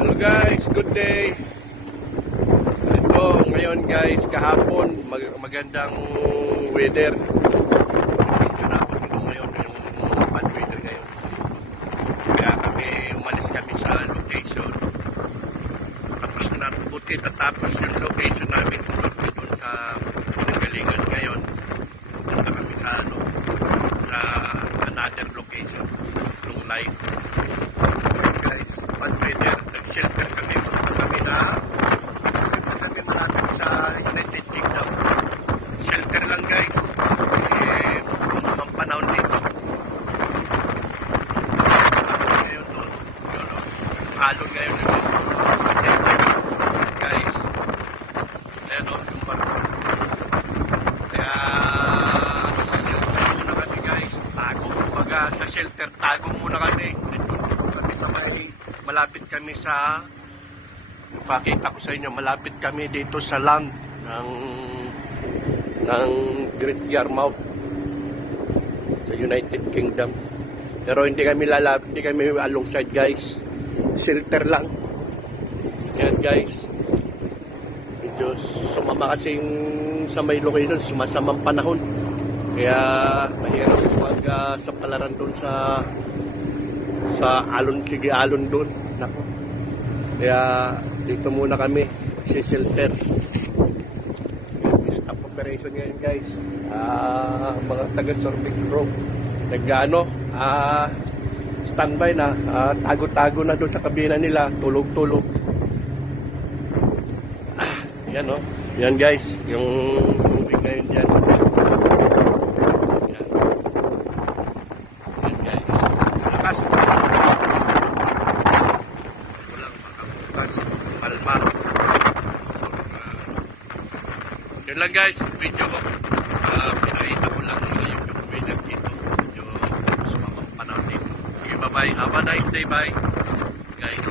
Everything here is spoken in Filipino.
Hello guys, good day. Ito ngayon guys, kahapon magandang weather. Medyo napagulo ngayon yung bad weather ngayon. Kaya umalis kami sa location. Tapos na buti tatapos yung location namin doon sa pinanggalingan ngayon. Punta kami sa another location yung live. Guys, bad weather. Nag-shelter kami. Punta kami malapit sa United Kingdom. Shelter lang guys. Masok ang panahon dito. Ngayon doon. Alon ngayon doon. Guys. Ayan o. Yung barko. Kaya shelter muna kami guys. Tago. Kumbaga sa shelter, tago muna kami. Kami sa malapit kami sa ipakita ko sa inyo, malapit kami dito sa land ng Great Yarmouth sa United Kingdom. Pero hindi kami alongside guys. Shelter lang. Yan guys. Medyo sumama kasi sa may location, sumasamang panahon. Kaya mahirap pag sa palaran doon sa alon, sige alon doon. Nako. Kaya dito muna kami shelter. Stop operation ngayon guys. Mga taga-survey group standby na, tago-tago na doon sa kabina nila, tulog-tulog. Yan o. Yan guys, yung moving ngayon dyan. Yan guys. Bukas. Walang makabukas. Palma. Yun lang guys, video ko. Pinakita ko lang yung weather dito. Yung sumamang panahon dito. Okay, bye-bye. Have a nice day, bye. Guys.